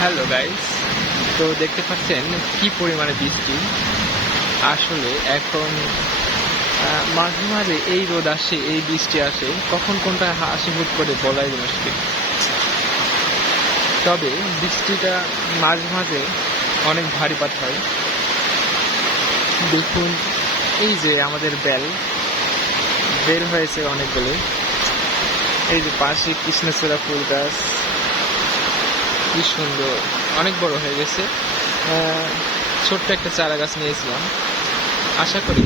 Hello guys, তো দেখতে পাচ্ছেন কি পরিমাণে বৃষ্টি। আসলে এখন মাঝে মাঝে এই রোদ আসে, এই বৃষ্টি আসে, কখন কোনটা আসে হুট করে বলাই মুশকিল। তবে বৃষ্টিটা মাঝে মাঝে অনেক ভারীপাত হয়। দেখুন, এই যে আমাদের বের হয়েছে অনেকগুলো। এই যে পাশে কৃষ্ণচূড়া ফুল গাছ, কি সুন্দর, অনেক বড় হয়ে গেছে। ছোট্ট একটা চারা গাছ নিয়েছিলাম, আশা করি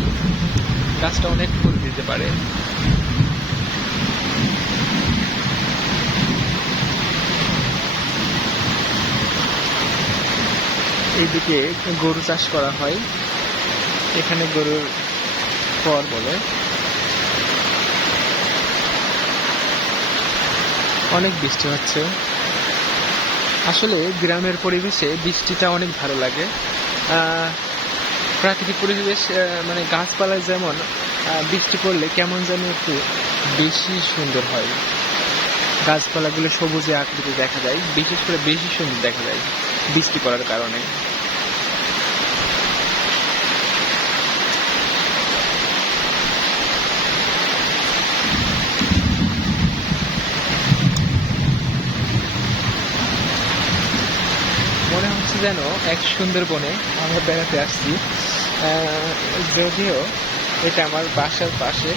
গাছটা অনেক ফুল দিতে পারে। এইদিকে গরু চাষ করা হয়, এখানে গরুর পর বলে। অনেক বৃষ্টি হচ্ছে। আসলে গ্রামের পরিবেশে বৃষ্টিটা অনেক ভালো লাগে। প্রাকৃতিক পরিবেশ, মানে গাছপালায় যেমন বৃষ্টি পড়লে কেমন যেন একটু বেশি সুন্দর হয়। গাছপালাগুলো সবুজে আকৃতি দেখা যায়, বিশেষ করে বেশি সুন্দর দেখা যায় বৃষ্টি পড়ার কারণে। মনে হচ্ছে যেন এক সুন্দরবনে আমরা বেড়াতে আসছি। যদিও এটা আমার বাসার পাশে।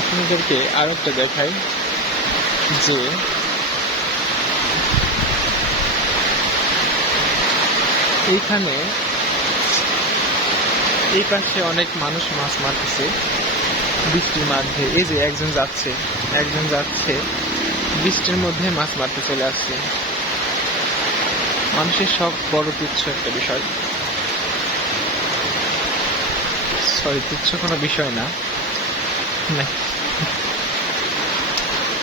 আপনাদেরকে আরো একটা দেখাই যে এইখানে এই পাশে অনেক মানুষ মাছ মারতেছে বৃষ্টির মধ্যে। এই যে একজন যাচ্ছে বৃষ্টির মধ্যে মাছ মারতে চলে আসছে। মানুষের সব বড় তুচ্ছ একটা বিষয়। সরি, তুচ্ছ কোনো বিষয় না।